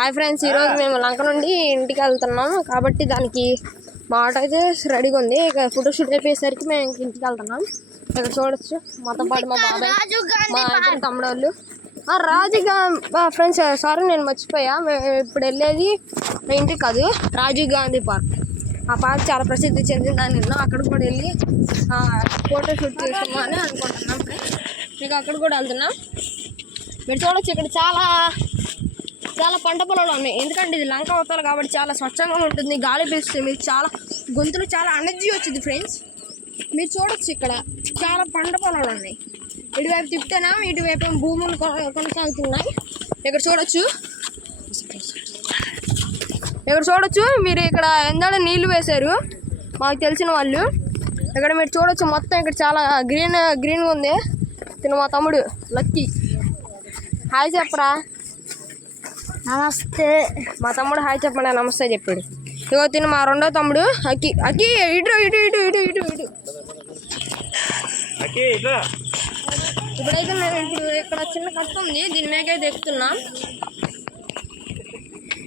Hi friends, ఈరోజు మేము లంక నుండి ఇంటికి వెళ్తున్నాం కాబట్టి దానికి మా ఆటో అయితే రెడీగా ఉంది. ఇక ఫోటోషూట్ అయిపోయేసరికి మేము ఇంటికి వెళ్తున్నాం. ఇక్కడ చూడొచ్చు మొత్తం పాటు మా బాబాయ్, మా ఇద్దరు తమ్ముడు వాళ్ళు. రాజీవ్ ఫ్రెండ్స్ సారీ నేను మర్చిపోయా, మేము ఇప్పుడు వెళ్ళేది ఇంటికి కాదు, రాజీవ్ గాంధీ పార్క్. ఆ పార్క్ చాలా ప్రసిద్ధి చెందిందని విన్నాం. అక్కడ కూడా వెళ్ళి ఫోటోషూట్ చేసుకున్నామని అనుకుంటున్నాం ఫ్రెండ్స్. ఇక అక్కడ కూడా వెళ్తున్నాం. మీరు చూడొచ్చు ఇక్కడ చాలా పంట పొలాలు ఉన్నాయి. ఎందుకంటే ఇది లంక అవుతారు కాబట్టి చాలా స్వచ్ఛంగా ఉంటుంది, గాలి పీలుస్తుంది. మీకు చాలా గొంతులు చాలా ఎనర్జీ వచ్చింది ఫ్రెండ్స్. మీరు చూడొచ్చు ఇక్కడ చాలా పంట పొలాలు ఉన్నాయి. ఇటువైపు తిప్పితేనా ఇటువైపు భూములు కొనసాగుతున్నాయి. ఇక్కడ చూడొచ్చు మీరు ఇక్కడ ఎందాడ నీళ్లు వేశారు మాకు తెలిసిన వాళ్ళు. ఇక్కడ మీరు చూడొచ్చు మొత్తం ఇక్కడ చాలా గ్రీన్గా ఉంది. తిను మా తమ్ముడు లక్కీ. హాయ్ చెప్పరా. నమస్తే. మా తమ్ముడు హాయ్ చెప్పండి, నమస్తే చెప్పాడు. ఇగో తిను మా రెండో తమ్ముడు అక్కి. అక్కి ఇటు ఇటు ఇటు ఇటు ఇటు ఇటు ఇప్పుడైతే మేము ఇక్కడ చిన్న కట్ట ఉంది, దీని మీదకైతే ఎక్కుతున్నాం.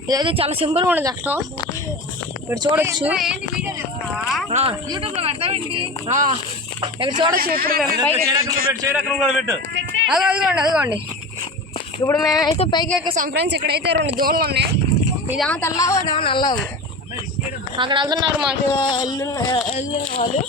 ఇదైతే చాలా సింపుల్గా ఉండదు కష్టం. ఇక్కడ చూడొచ్చు, ఇక్కడ చూడొచ్చు. ఇప్పుడు మేము అదిగోండి ఇప్పుడు మేమైతే పైకి ఎక్కేసాం ఫ్రెండ్స్. ఇక్కడైతే 2 దూడలు ఉన్నాయి, ఇదేమో తెల్లవు అదేమో నల్లవు. అక్కడ వెళ్తున్నారు మాకు వెళ్ళిన వాళ్ళు.